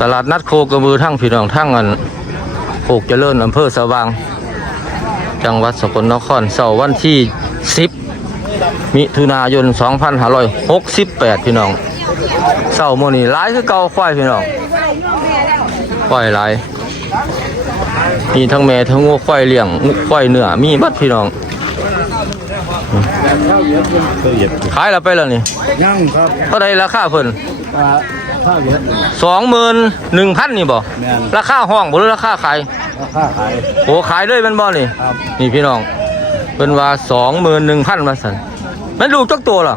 ตลาดนัดโคกระบือทั้งพี่น้องทั้งอันโคกเจริญอำเภอสว่าง จังหวัดสกลนครเสาร์วันที่ 10 มิถุนายน 2568 พี่น้องเสาร์มื้อนี้หลายคือเก่าควายพี่น้องควายหลายมีทั้งแม่ทั้งงูควายเลี้ยงควายเนื้อมีบัดพี่น้องขายแล้วไปแล้วนี่ยังครับเท่าใดราคาเพิ่นอ่า ข้าวเวียดสองหมื่นหนึ่งพันนี่บ่แม่นราคาห้องบ่หรือราคาขายราคาขายโอ้ขายเลยแมันบ่นี่ ครับนี่พี่น้องเป็นว่าสองหมื่นหนึ่งพันมาสันแม่นลูกจักตัวเหรอ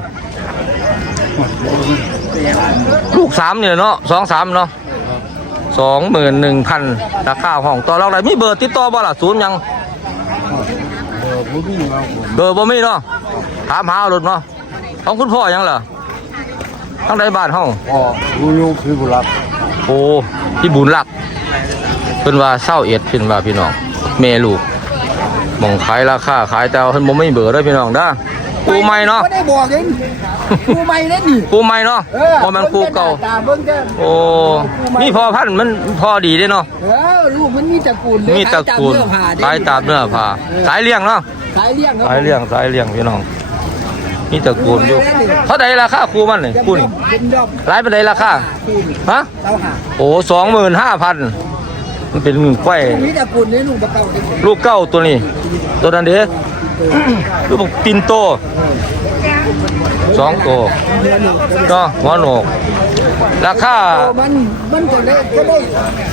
ลูกสามเนี่ยเนาะสองสามเนาะสองหมื่นหนึ่งพันราคาห้องต่อเราอะไรมีเบอร์ติดต่อบ่ล่ะศูนย์หยังเออผู้ที่มาผมเบอร์บ่มีเนาะถามหาเอารถเนาะของคุณพ่อหยังเหรอ ทั้งใดบ้านห้องพ่อผู้ยูคือผู้รับโอ้พี่บุญรักเพิ่นว่าเศร้าเอ็ดเพิ่นว่าพี่น้องแม่ลูกหมองขายราคาขายแต่ว่าเพิ่นบ่มีเบอร์เด้อพี่น้องเด้อปูใหม่เนาะไม่ได้บอกเองกูไม่ได้ดิปูใหม่เนาะบ่แม่นปูเก่าตาเบิ่งแค่โอ้มีพอพันธุ์มันพอดีเด้เนาะเออลูกมันมีตระกูลเด้มีตระกูลขายตามเนื้อผ้าเด้ขายตามเนื้อผ้าสายเลี้ยงเนาะขายเลี้ยงครับสายเลี้ยงสายเลี้ยงพี่น้อง มีตระกูลอยู่เท่าใดราคาครูมันนี่คูนี่เป็นดอกหลายปานใดราคาคูฮะเต้าหาโอ้25,000มันเป็นกล้วยลูกมีตระกูลเนี่ยลูกตะเก่าเด็กลูกเก้าตัวนี้ ตัวนั้นเด้ลูกปินโตสองตัวเนาะหัวโหนกราคามันมันก็ได้ก็ได้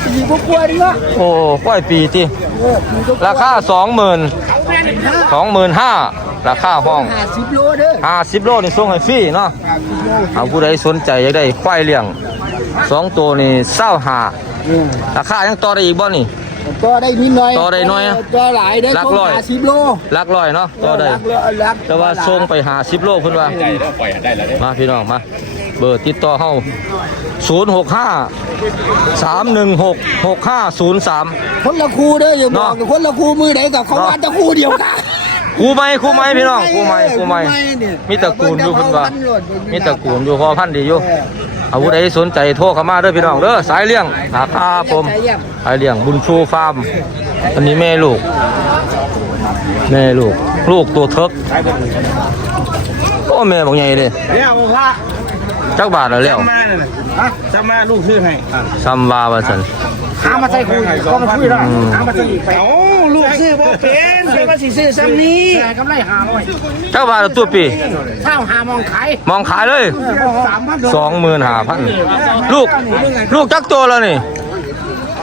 สี่พวกกล้วยดีวะโอ้ก้อยปีที่ราคาสองหมื่นสองหมื่นห้า ราคาห้องห้าสิบโลเด้อห้าสิบโลนี่ส่งให้ฟรีเนาะห้าสิบโลเอาผู้ใดสนใจอยากได้ควายเลี้ยงสองตัวนี่เศร้าหาเออราคายังต่อได้อีกบ่นี่ก็ได้นิดหน่อยต่อได้น้อยอะก็หลายได้หลักร้อยห้าสิบโลลักร้อยเนาะต่อได้หลักร้อยหลักแต่ว่าส่งไปหาสิบโลเพิ่นว่ามาพี่น้องมาเบอร์ติดต่อเฮา065 316 6503 คนละคู่เด้ออย่าบอกเนาะคนละคู่มือไหนกับเขาเนาะว่าจะคู่เดียวกัน ครูไหมครูไหมพี่น้องครูไหมครูไหมเนี่ยมีตระกูลอยู่เพิ่นว่าพันโลดมีตระกูลอยู่พอพันธุ์ดีอยู่เออเอาผู้ใดสนใจโทรเข้ามาเด้อพี่น้องเด้อสายเลี้ยงราคาผมใจเยี่ยมสายเลี้ยงบุญชูฟาร์มอันนี้แม่ลูก แม่ลูก ลูกตัวเทิกโอ้แม่บอกใหญ่เลยเนี่ยผมว่าจักบาทแล้วแล้วจำมาเนี่ยนะฮะจำมาลูกชื่อให้ซัมวาว่าซั่นหามาใส่คู่ก็มาคุยแล้วหามาใส่ไป เอ้าลูกชื่อบ่เป็นใช่ว่าสิซื้อซ้ำนี้แต่กำไรหาร้อยจักบาทละตัวปีเท่าหามองขายมองขายเลยสามพันสองหมื่นห้าพันลูกลูกจักตัวแล้วนี่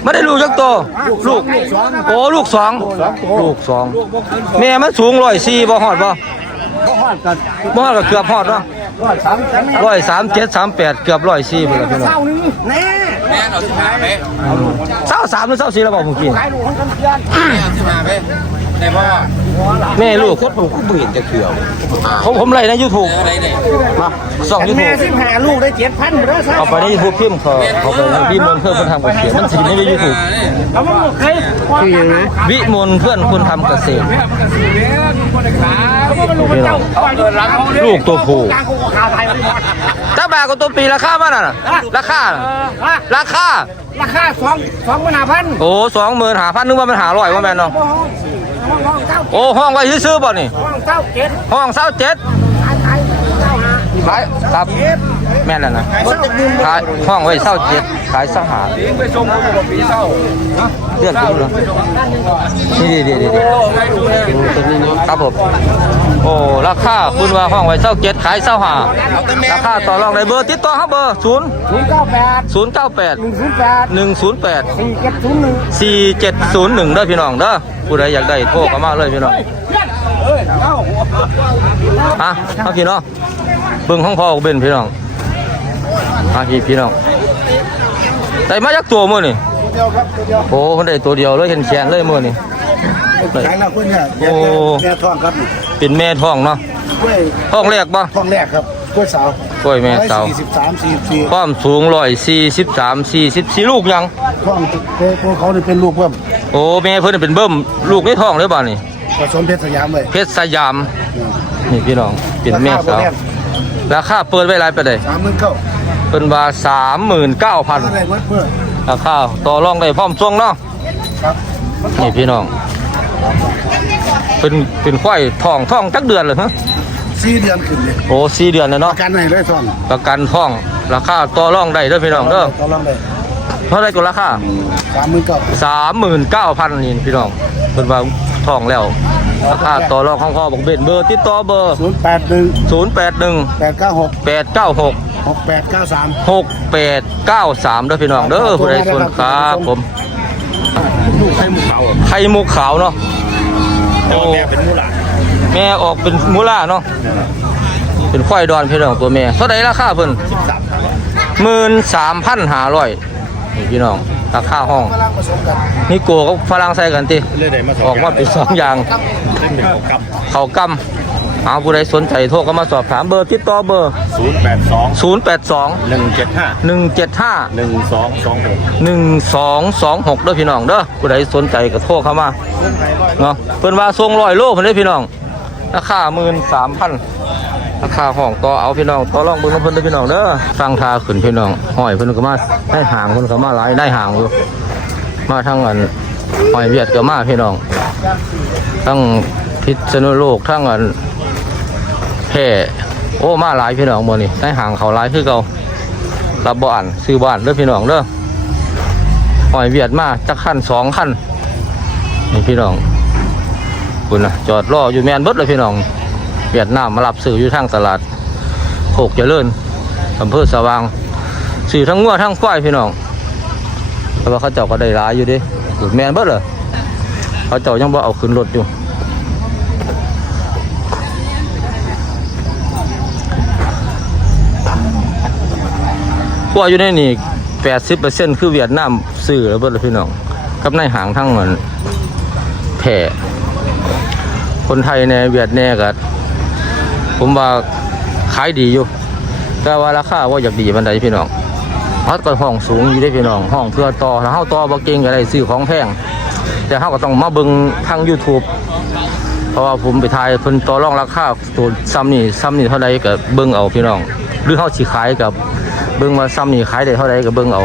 ไม่ได้ลูกจักตัวลูกโอ้ลูกสองลูกสองแม่มันสูงร้อยสี่บ่ฮอดบ่ก็หอดกันบ่ฮอดก็เกือบฮอดเนาะก็สามกันร้อยสามเจ็ดสามแปดเกือบร้อยสี่พุ่นละพี่น้อง เท่านึงแน่เศร้าสามหรือเศร้าสี่แล้วบอกผมกินขายลูกของกันเพื่อนแม่ลูกคนผมก็เห็นจะเกือบผมผมไล่ในยูทูบมาส่องยูทูแม่บสิบห้าลูกได้เจ็ดพันเด้อซะเอาไปในยูทูบพิมพ์เขาเขาไปในวิมลเพื่อนคนทำเกษตรมันสิในยูทูบเอามาหมดเคยคือยังไงวิมลเพื่อนคนทำเกษตร พี่น้องลูกตัวผู้กลางกูขาวไทยมันหมดถ้าบากับตัวปีราคามันน่ะราคาราคาราคาสองสองพันห้าพันโอ้สองหมื่นห้าพันนึกว่ามันหาร้อยว่าแม่น้องโอ้ห้องไว้ซื้อบ่นี่ห้องเก้าเจ็ดห้องเศร้าเจ็ดขายครับแม่นแล้วนะขายห้องไว้เศร้าเจ็ด ขายเศร้าหาเลือดกินเลยนี่ดีดีดีดีครับผมโอ้ราคาคุณว่าห้องไว้เศร้าเจ็ดขายเศร้าหาราคาต่อรองในเบอร์ติดต่อครับเบอร์ศูนย์ศูนย์เก้าแปดศูนย์เก้าแปดหนึ่งศูนย์แปดหนึ่งศูนย์แปดสี่เจ็ดศูนย์หนึ่งสี่เจ็ดศูนย์หนึ่งเด้อพี่น้องเด้อผู้ใดอยากได้โทรเข้ามาเลยพี่น้องฮะมาพี่น้องเบิ่งห้องพ่อของเบนพี่น้องมาพี่พี่น้อง ได้มาจากตัวมื้อนี่เดียวครับเดียวโอ้คนได้ตัวเดียวเลยเห็นแขนเลยมื้อนี่ขายแล้วเพื่อนเนี่ยโอ้แม่ท้องครับเป็นแม่ท้องเนาะกล้วยท้องแรกบ่ท้องแรกครับกล้วยสาวกล้วยแม่สาวสี่สิบสามสี่สี่ความสูงร้อยสี่สิบสามสี่สิบสี่ลูกยังท้องตัวเขาเนี่ยเป็นลูกเพิ่มโอ้แม่เพิ่นนะเป็นเบิ่มลูกในท้องเลยบ่นี่ผสมเพชรสยามเลยเพชรสยามนี่พี่น้องเป็นแม่สาวราคาเปิดไว้หลายไปได้สามหมื่นเก้า เป็นว่าสามหมื่นเก้าพันอะไรวัดเพื่อราคาต่อรองได้พร้อมส่งเนาะครับนี่พี่น้อง เป็นเป็นควายทองทองจักเดือนเลยฮะสี่เดือนขึ้นเลยโอ้สี่เดือนแล้วปเนาะระกันให้เลยซ่อนประกันทอง ราคาต่อรองได้เด้อพี่น้องเด้อตอนลองเลยเท่าไหรก็ราคาสามหมื่นเก้าสามหมื่นเก้าพันนี่พี่น้องเป็นว่าทองแล้ว ราคาต่อรองของพ่อบอกเบ็ดเบอร์ติดต่อเบอร์ศูนย์แปดหนึ่งศูนย์แปดหนึ่งแปดเก้าหกแปดเก้าหก หกแปดเก้าสามหกแปดเก้าสามเด้อพี่น้องเด้อผู้ใดสนครับผมลูกให้หมูเขาไข่มุกขาวเนาะแต่ว่าแม่เป็นมูหลาแม่ออกเป็นมูล่าเนาะเป็นควายดอนพี่น้องตัวแม่เท่าไหร่ราคาเพิ่นสิบสามครับหมื่นสามพันห้าร้อยนี่พี่น้องราคาห้องกำลังผสมกันนี่โกกับฝรั่งใส่กันติเรื่อยได้มาสองออกมาเป็นสองอย่างเล่นเป็นกับเขากำ เอาผู้ใดสนใจโทรเข้ามาสอบถามเบอร์ติดต่อเบอร์ ศูนย์แปดสอง082 หนึ่งเจ็ดห้า175 หนึ่งสองสองหก 1226เด้อพี่น้องเด้อผู้ใดสนใจก็โทรเข้ามาเนาะเพิ่นว่าส่งร้อยโลเพิ่นเด้อพี่น้องราคา13,000ราคาห้องต่อเอาพี่น้องต่อรองเบิ่งนำเพิ่นเด้อพี่น้องเด้อฟังทาขึ้นพี่น้องห้อยเพิ่นก็มาได้ห่างเพิ่นก็มาหลายได้ห่างอยู่มาทั้งอันห้อยเวียดก็มาพี่น้อง ทั้งพิษณุโลกทั้งอันแพร่โอ้มาหลายพี่น้องหมดนี่ได้ห่างเขาหลายคือเก่ารับบ่อ่านซื้อบ้านเด้อพี่น้องเด้อหอยเวียดมาจักขั้นสองขั้นนี่พี่น้องคุณนะจอดรออยู่แมนเบิดเลยพี่น้อง เวียดนามมารับซื้ออยู่ทางตลาดโคกเจริญอำเภอสว่างซื้อทั้งงัวทั้งควายพี่น้องแต่ว่าเขาเจ้าก็ได้หลายอยู่ดิแมนเบิดเลยเขาเจ้ายังบ่เอาขึ้นรถอยู่ กว่าอยู่ในนี่แปดสิบเปอร์เซ็นต์คือเวียดนามซื้อแล้วเบิดเลยพี่น้องกับในหางทั้งเหมือนแผ่คนไทยในเวียดแน่ก็ผมว่าขายดีอยู่ แต่ว่าราคาว่าอยากดีบันไดพี่น้องพัดก็ห้องสูงอยู่ได้พี่น้อง ห้องเพื่อต่อถ้าเฮาต่อบ่เก่งก็ได้ซื้อของแพง แต่เขาก็ต้องมาเบิ่งทาง YouTube เพราะว่าผมไปถ่ายเพิ่นต่อรองราคาตัวซ้ำนี่ซ้ำนี่เท่าใดก็เบิ่งเอาพี่น้อง หรือเฮาสิขายกับ เบิ่งว่าซ้ำนี่ขายได้เท่าใดก็เบิ่งเอา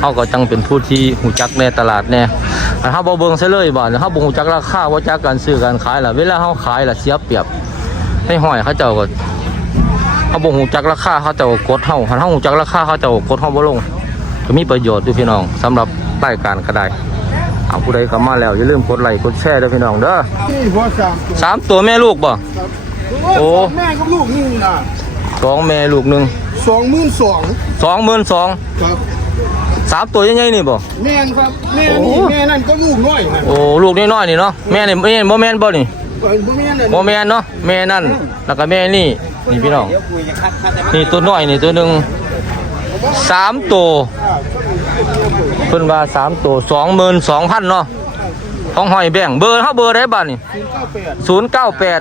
เฮาก็จังเป็นผู้ที่หูจักในตลาดแน่ถ้าเฮาบ่เบิ่งซะเลยบ่เฮาบ่ฮู้จักราคาบ่จักการซื้อการขายล่ะเวลาเฮาขายล่ะเสียเปรียบให้ห้อยเขาเจ้าก็เฮาบ่ฮู้จักราคาเขาเจ้าก็กดเฮาถ้าเฮาฮู้จักราคาเขาเจ้าก็กดเฮาบ่ลงก็มีประโยชน์อยู่พี่น้องสำหรับรายการก็ได้เอาผู้ใดเข้ามาแล้วอย่าลืมกดไลค์กดแชร์ด้วยพี่น้องเด้อนี่หัวสามสามตัวแม่ลูกบ่โอ้แม่กับลูกนี่นะสองแม่ลูกหนึ่ง สองหมื่นสองสองหมื่นสองครับสามตัวใหญ่ๆนี่บ่แม่นครับแม่โอ้นี่แม่นั่นก็ลูกน้อยนะโอ้ลูกน้อยๆนี่เนาะแม่นี่แม่บ่แม่นบ่นี่เปิดบ่แม่นน่ะบ่แม่นเนาะแม่นั่นแล้วก็แม่นี่นี่พี่น้องนี่ตัวน้อยนี่ตัวหนึ่งสามตัวเพิ่นว่าสามตัวสองหมื่นสองพันเนาะ ของหอยแบ่งเบอร์เฮาเบอร์ได้บ้านนี่ศูนย์เก้าแปด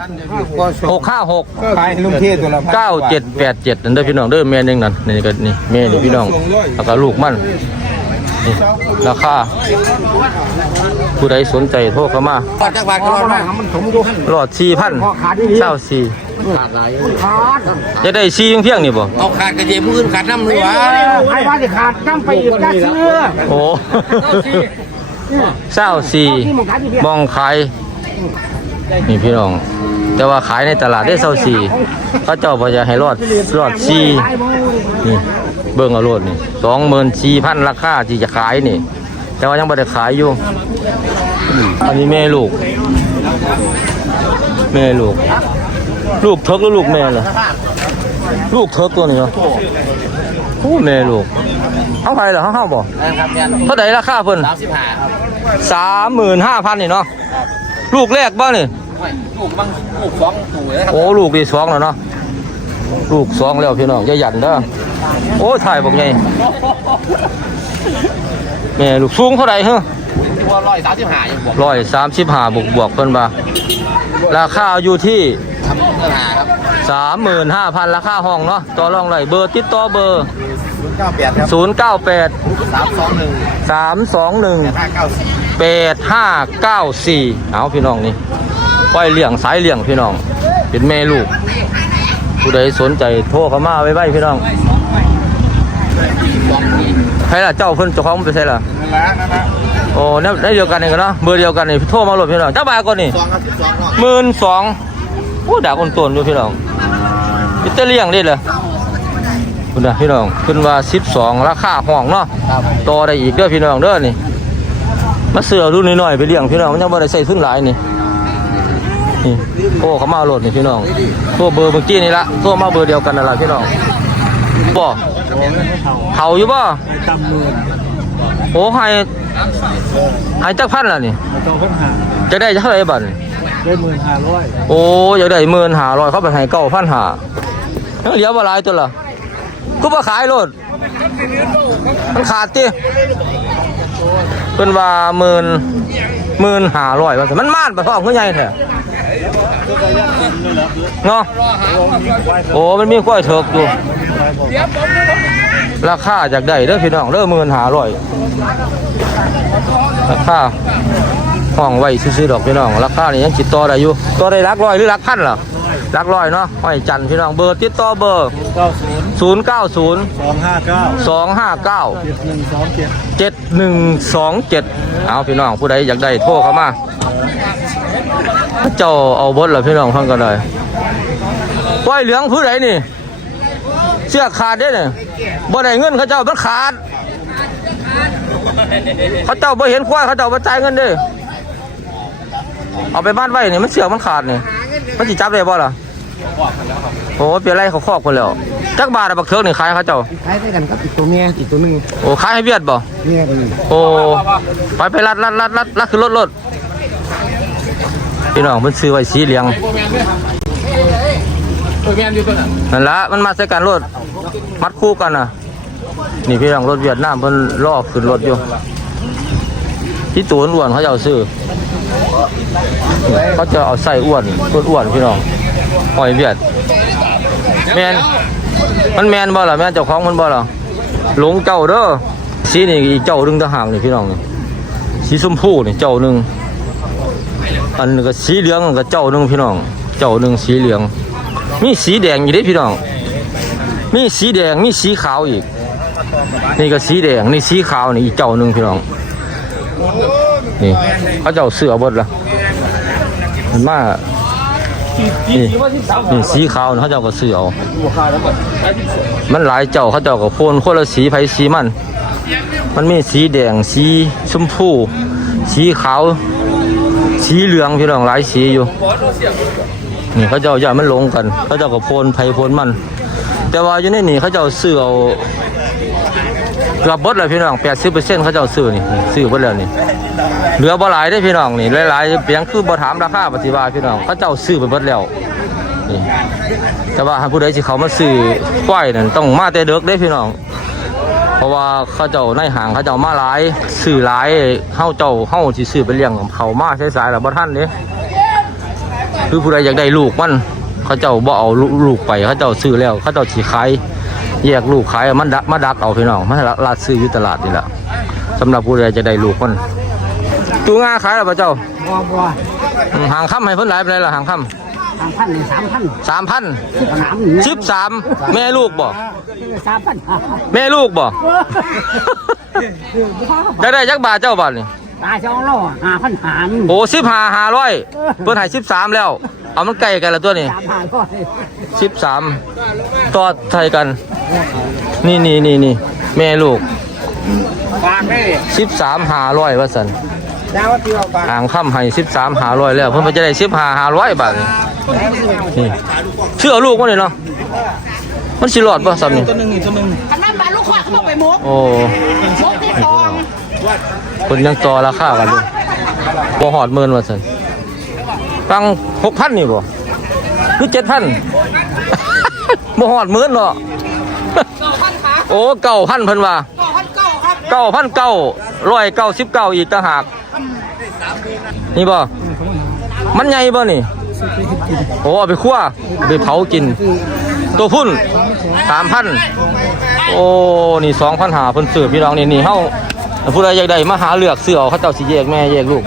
หกห้าหกขายลุงเทศตัวละเก้าเจ็ดแปดเจ็ดนั่นเด้อพี่น้องเด้อแม่นึงนั่นนี่ก็นี่แม่นี่พี่น้องแล้วก็ลูกมันนี่ราคาผู้ใดสนใจโทรเข้ามาปัจจุบันก็รอดมามันสมดุลหลอดสี่พันเช้าสี่ขาดจะได้สี่เพียงๆนี่บ่เอาขาดกระเจี๊ยบมือขาดน้ำเลยวะใครว่าจะขาดน้ำไปอีกจะเชื่อโอ้ เช้าสี่มองขายนี่พี่น้อง แต่ว่าขายในตลาดได้เช้าสี่เขาเจ้าพอจะให้รอดรอดสี่นี่เบิ่งเอาโลดนี่สองหมื่นสี่พันราคาที่จะขายนี่ แต่ว่ายังไม่ได้ขายอยู่ อันนี้แม่ลูก แม่ลูก ลูกเทิกหรือลูกแม่เหรอลูกเทิกตัวนี้เหรอโอ้แม่ลูก เอาไปเหรอเขาเข้าบ่ครับเนี่ยเท่าไหร่ราคาเพิ่นสามสิบห้าครับสามหมื่นห้าพันนี่เนาะลูกแรกบ้านี่ลูกบางลูกสองถูเลยครับโอ้ลูกดีสองแล้วเนาะลูกสองแล้วพี่น้องอย่าหยันเด้อโอ้ถ่ายบอกไงแม่ลูกสูงเท่าไหร่เฮ้ตัวร้อยสามสิบห้ายังบวกร้อยสามสิบห้าบวกบวกเพิ่นมาราคาอยู่ที่ทำปัญหาครับ สามหมื่นห้าพันราคาห้องเนาะต่อรองไรเบอร์ติดต่อเบอร์เก้าแปดครับศูนย์เก้าแปดสามสองหนึ่งสามสองหนึ่งห้าเก้าสี่แปดห้าเก้าสี่เอาพี่น้องนี่ปล่อยเลี้ยงสายเลี้ยงพี่น้อง เป็นแม่ลูก ผู้ใดสนใจโทรเข้ามาไว้ไว้พี่น้องสองปีเใครล่ะเจ้าเพิ่นเจ้าของมันไปใช่ล่ะนั่นแหละนั่นแหละโอ้เนี่ยได้เดียวกันเองกันเนาะเบอร์เดียวกันนี่โทรมาโหลดพี่น้องเจ้าบาทก่อนนี่สองครับสิบสองเนาะหมื่นสอง โอ้ด่าคนตนดูพี่น้องอิตาเลียงนี่เลยคุณนะพี่น้องขึ้นว่าสิบสองราคาห้องเนาะครับต่อได้อีกเด้อพี่น้องเด้อนี่มาเสือรุ่นน้อยๆไปเลี้ยงพี่น้องมันยังบ่ได้ใส่ทุนหลายนี่นี่โอ้เขามาโหลดนี่พี่น้องโทรเบอร์เมื่อกี้นี่ละโทรมาเบอร์เดียวกันนั่นละพี่น้องบ่เขาอยู่บ่ตำเมือนโอ้ให้ให้จักพันล่ะนี่เจ้าข้นหาจะได้เท่าไหร่บัดนี่ ได้หมื่นห้าร้อยโอ้อยากได้หมื่นห้าร้อยเขาไปให้เก้าพันห้ายังเหลือบ่หลายตัวละกูบ่ขายโลดมันขาดติเป็นว่าหมื่นหมื่นห้าร้อยว่าซั่นมันมานไปพ่อคือใหญ่แท้เนาะโอ้มันมีกล้วยเถิกอยู่ราคาจากได้เด้อพี่น้องเด้อหมื่นห้าร้อยราคา ห้องไว้ซื้อๆดอกพี่น้องราคานี่ยังติดต่อได้อยู่ต่อได้หลักร้อยหรือหลักพันเหรอหลักร้อยเนาะห้อยจันทร์พี่น้องเบอร์ติดต่อเบอร์เก้าศูนย์0 9 0สองห้าเก้า2 5 9เจ็ดหนึ่งสองเจ็ด7 1 2 7 เอาพี่น้องผู้ใดอยากได้โทรเข้ามาเจ้าเอาบดเหรอพี่น้องฟังกันเลยปล่อยเหลืองผู้ใดนี่เสื้อขาดได้เนี่ยบ่ได้เงินเขาเจ้ามันขาด เขาเจ้าบ่เห็นควายเขาเจ้าบ่จ่ายเงินเด้ เอาไปบ้านไว้นี่มันเสือกมันขาดนี่มันสิจับได้บ่ล่ะโอ้เปลี่ยนไรเขาครอบคนแล้วจักบาทอะบักเทิกนี่ขายเขาเจ้าคล้ายกันกับอีกตัวเมียอีกตัวหนึงโอ้ขายให้เวียดบ่เมียเป็นโอ้ไปไปรัดรัดรัดรัดรัดขึ้นรถรถพี่น้องมันซื้อไว้สีเหลืองนั่นละมันมาใส่กันรถมัดคู่กันน่ะ นี่พี่น้องรถเวียดนามเพิ่นล่อขึ้นรถอยู่ ที่ตูนอ้วนเขาจะเอาซื้อเขาจะเอาใส่อ้วนต้นอ้วนพี่น้องหอยเวียดแมนมันแมนบ่ล่ะแมนเจ้าของมันบ่ล่ะหลงเจ้าเด้อสีนี่อีเจ้าหนึงต่างหากนี่พี่น้องสีสีชมพูนี่เจ้าหนึ่งอันก็สีเหลืองก็เจ้าหนึ่งพี่น้อง เจ้าหนึ่งสีเหลือง มีสีแดงอยู่เด้พี่น้อง มีสีแดงมีสีขาวอีก นี่ก็สีแดงนี่สีขาวนี่อีกเจ้าหนึ่งพี่น้อง นี่เขาเจ้าเสือเบดละมันมานี่นี่สีขาวเขาเจ้าก็เสือเอามันหลายเจ้าเขาเจ้าก็โพนคนละสีไผสีมัน มันมีสีแดงสีชมพู สีขาว สีเหลืองพี่น้องหลายสีอยู่นี่เขาเจ้าอย่ามันลงกัน เขาเจ้าก็โพนไผโพนมัน แต่ว่าอยู่ในนี่เขาเจ้าซื้อเอา เกือบเบดเลยพี่น้องแปดสิบเปอร์เซ็นต์เขาเจ้าซื้อนี่ซื้อเบดแล้วนี่เหลือบ่หลายได้อพี่น้องนี่หลายๆเพียงคือบ่ถามราคาปฏิบัติพี่น้องเขาเจ้าซื้อไปเบดแล้วนี่แต่ว่าหากผู้ใดสิเขามาซื้อก้อยนั่นต้องมาแต่เด็กได้อพี่น้อง เพราะว่าเขาเจ้าในหางเขาเจ้ามาหลายซื้อหลายเฮาเจ้าเฮาสิซื้อไปเลี้ยงเขามาใช้สายแล้วบ่ทันเด้คือผู้ใดอยากได้ลูกมันเขาเจ้าบ่เอาลูกไปเขาเจ้าซื้อแล้วเขาเจ้าสิขาย แยกลูกขายมันดักมาดักเอาพี่น้องมันลาดซื้ออยู่ตลาดนี่แหละสำหรับผู้ใดจะได้ลูกมันตัวงาขายแล้วป่ะเจ้าบัวบัวอืมหางค่ำให้เพิ่นหลายไปเลยล่ะหางค่สามพันหนึ่งสามพันำสามพันสิบสามหนึ่งสิบสามแม่ลูกบ่สามพันแม่ลูกบ่จะได้จักบาทเจ้าบาทนี่ตาช่องล่อห้าพันหามโอ้สิบห้าห้าร้อยเพิ่นให้สิบสามแล้ว เอามันไกลกันละตัวนี้สามพันก็สิบสามต่อไทยกัน นี่นี่นี่นี่แม่ลูกฝากให้สิบสามหาร้อยว่าสันดาวที่ว่าฝากอ่างค่ำให้สิบสามหาร้อยแล้วเพิ่นไปจะได้สิบหาหาร้อยบาทนี่นี่เชื่อลูกมันเลยเนาะมันสิรอดป่ะซ้ำนี่ตัวหนึ่งอีกตัวหนึ่งอันนั้นบาลูกควายเขาบอกไปมุกโอ้มุกที่สองคนยังต่อราคากันอยู่บ่หอดหมื่นว่าสันตั้งหกพันนี่บ่หรือเจ็ดพันบ่หอดหมื่นเนาะเก้าพันขาโอ้เก้าพันเพิ่นว่าเก้าพันเก้าครับเก้าพันเก้าร้อยเก้าสิบเก้าอีกต่างหากนี่บ่มันใหญ่บ่นี่โอ้เอาไปคั่วเอาไปเผากิน ตัวพุ่นสามพันโอ้นี่สองพันหาเพิ่นซื้อพี่น้องนี่นี่เฮาผู้ใดอยากได้มาหาเลือกซื้อเอาเขาเจ้าสิแยกแม่แยกลูก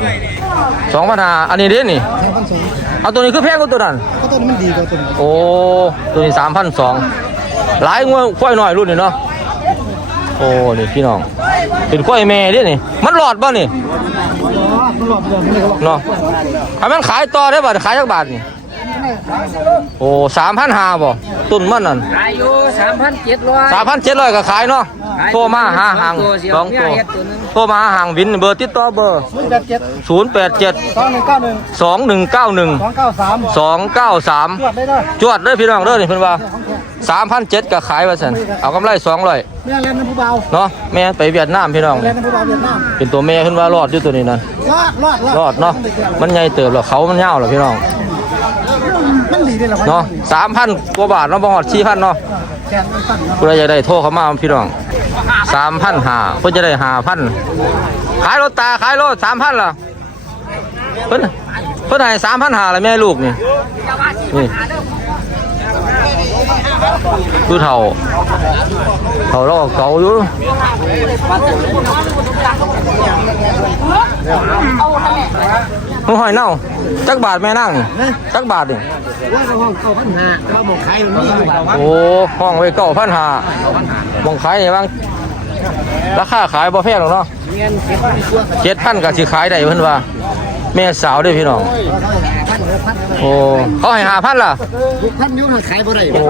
สองพันหาอันนี้เด้นี่สามพันสองเอาตัวนี้คือแพงกว่าตัวนั้นก็ตัวนี้มันดีกว่าตัวนี้โอ้ตัวนี้สามพันสองหลายงวควายหน่อยรุ่นนี่เนาะ โอ้นี่พี่น้องเป็นกล้วยแม่เด้นี่ มันหลอดบ่นี่มันหลอกเดือนนี่เขาเนาะถ้ามันขายต่อได้บ่ขายจักบาทนี่โอ้สามพันห้าบ่ตุนมันนั่นอายุสามพันเจ็ดร้อยสามพันเจ็ดร้อยก็ขายเนาะโทรมาหาห่างสองตัวโทรมาหาห่างวินเบอร์ติดต่อเบอร์ศูนย์แปดเจ็ดศูนย์แปดเจ็ดสองหนึ่งเก้าหนึ่งสองหนึ่งเก้าหนึ่งสองเก้าสามสองเก้าสามตรวจได้ด้วยจวดเด้อพี่น้องเด้อนี่เพิ่นว่า สามพันเจ็ดก็ขายว่าซั่นเอากำไรสองร้อยแม่เล่นเป็นผู้เบาเนาะแม่ไปเวียดนามพี่น้องเล่นเป็นผู้เบาเวียดนามเป็นตัวแม่ขึ้นว่ารอดอยู่ตัวนี้นั่นรอดรอดรอดเนาะมันใหญ่เติบแล้วเขามันยาวแล้วพี่น้องมันดีเลยเหรอเนาะสามพันกว่าบาทเนาะบ่ฮอดสี่พันเนาะแขนมันสั้นเนาะผู้ใดอยากได้โทรเข้ามาพี่น้องสามพันหาเพิ่นจะได้หาพันขายรถตาขายรถสามพันล่ะเพิ่นเพิ่นให้สามพันหาละแม่ลูกนี่นี่ดูเท่าเท่าเราก็เก่าอยู่หัวหอยเน่าจักบาทแม่นั่งนี่จักบาทนี่ว่าเราห้องเข้าพัน ห้าเราหมกขายมันนี่บาทโอ้ห้องไว้เก้าพันหามองขายนี่บ้างราคาขายบ่แพงหรอกเนาะเงินเนตัวเจ็ดพันก็สิขายได้เพิ่นว่า แม่สาวเด้วยพี่น้องพันหกพันโอ้เขาให้หาพันล่ะหกพันนิ้วน่ะขายบ่ได้โอ้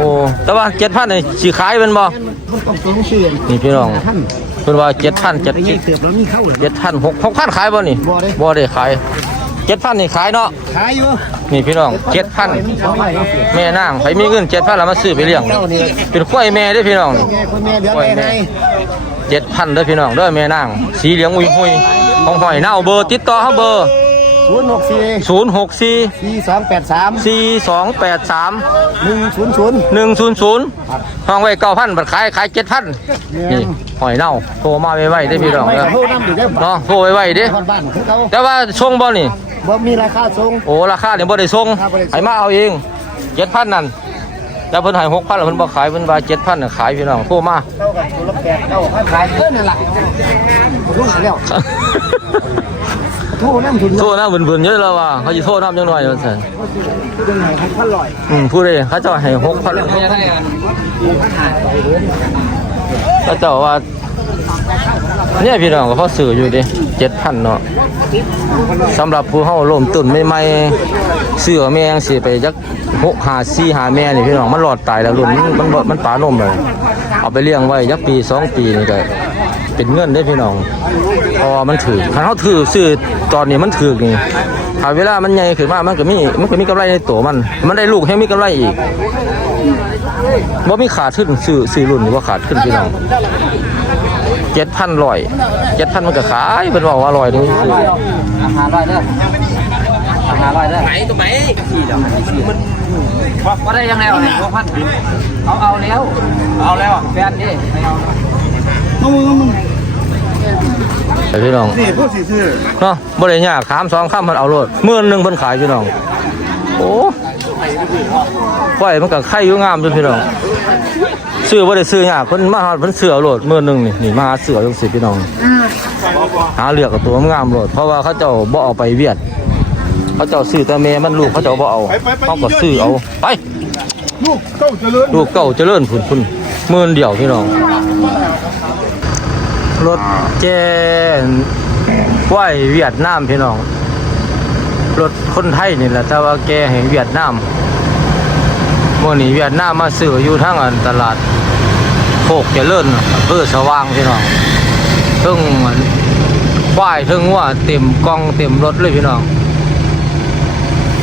แต่ว่าเจ็ดพันนี่สิขายเป็นบ่มันต้องสูงเสื่อมนี่พี่น้องเพิ่นว่าเจ็ดพันเจ็ดไปยี่เกือบแล้วมีเข้าเลยเจ็ดพันหกหกพันขายบ่นี่บ่ได้บ่ได้ขายเจ็ดพันนี่ขายเนาะขายอยู่นี่พี่น้องเจ็ดพันมันสองใบแม่นางใครมีเงินเจ็ดพันแล้วมาซื้อไปเลี้ยงเป็นควายแม่เด้อพี่น้องแม่คนแม่เดือนแม่ให้เจ็ดพันเด้อพี่น้องเด้อแม่นางสีเหลืองอุยหุยของหอยเน่าเบอร์ติดต่อเขาเบอร์ ศูนย์หกสี่ศูนย์หกสี่สี่สองแปดสามสี่สองแปดสามหนึ่งศูนย์ศูนย์หนึ่งศูนย์ศูนย์ห้องไว้เก้าพันบัตรขายขายเจ็ดพันนี่หอยเน่าโทรมาไว้ๆได้อพี่น้องไม่เด้อโทษน้ำอยู่ได้อเนาะโทรไว้ๆเด้อคนบ้านคือเขาแต่ว่าส่งบ่นี่บ่มีราคาสูงโอ้ราคาเนี่ยบ่ได้ส่งให้มาเอาเองเจ็ดพันนั่นแล้วเพิ่นให้หกพันแล้วเพิ่นบ่ขายเพิ่นว่าเจ็ดพันน่ะขายพี่น้องโทรมาเท่ากับตัวละแปดเท่ากับขายเพิ่นนั่นแหละรู้แล้ว โทษน้ำทุนโทรนะเพิ่นๆเยอะแล้วว่าเขาสิโทรนำจังหน่อยว่าซั่นเป็นไงให้พันลอยอืมผู้ใดเขาเจ้าให้หกพันเขาเจ้าว่าเนี่ยพี่น้องก็เขาซื้ออยู่ดิเจ็ดพันเนาะสำหรับผู้เฮาล่มต้นใหม่ๆเสื้อแม่งสิไปจักหกหาสี่หาแม่นี่พี่น้องมันรอดตายแล้วรุ่นมันมันบ่มันปลานมเลย เอาไปเลี้ยงไว้จักปีสองปีนี่ก็เป็นเงินได้พี่น้อง เพราะว่ามันถือคันเขาถือซื้อตอนนี้มันถือนี่ถ้าเวลามันใหญ่ขึ้นมามันก็มีมันก็มีกำไรในตัวมัน มันได้ลูกให้มีกำไรอีกว่ามีขาดขึ้นซื้อซื้อรุ่นนี่ว่าขาดขึ้นพี่น้องเจ็ดพันลอยเจ็ดพันมันก็ขายเป็นบอกว่าลอยนึงคืออาหารร้อยเด้ออาหารร้อยเด้อไหนตัวไหนสี่เดี๋ยวสี่มันว่าได้ยังไงเอาเนี่ยหกพันเอาเอาแล้ว เอาแล้วแฟนดิไม่เอาเอามึง เอามึงแต่พี่น้องนี่พูดสิซื้อเนาะบ่ได้ยากขามสองข้ามมันเอาโลดหมื่นหนึ่งเพิ่นขายพี่น้อง โอ้ไฟมันก็ไข่อยู่งามจนพี่น้องซื้อบ่ได้ซื้อยากเพิ่นมาฮอดเพิ่นเสือเอาโลดหมื่นหนึงนี่นี่มาหาเสือจังซี่พี่น้องหาเลือกกับตัวงามโลดเพราะว่าเขาเจ้าบ่เอาไปเวียดเขาเจ้าซื้อแต่แม่มันลูกเขาเจ้าบ่เอาเขาก็ซื้อเอาไปลูกเต้าเจริญลูกเก่าเจริญพุ่นพุ่นหมื่นเดียวพี่น้อง รถแจ้นไหวเวียดนามพี่น้อง รถคนไทยนี่แหละแต่ว่าแกให้เวียดนามโมนี้เวียดนามมาซื้ออยู่ทางอันตลาดโคกเจริญอำเภอสว่างพี่น้องเพิ่งมันควายเพิ่งว่าเต็มกองเต็มรถเลยพี่น้อง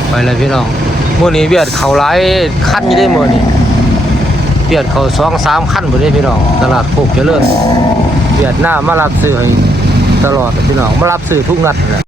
ไปเลยพี่น้องมื่อนี้เวียดเขาหลายขั้นยี่ได้มื่อนี้เวียดเขาสองสามขั้นหมดเลยพี่น้อง ตลาดโคกเจริญ เวียดนามมารับซื้อให้ตลอดพี่น้องมารับซื้อทุกนัดนะ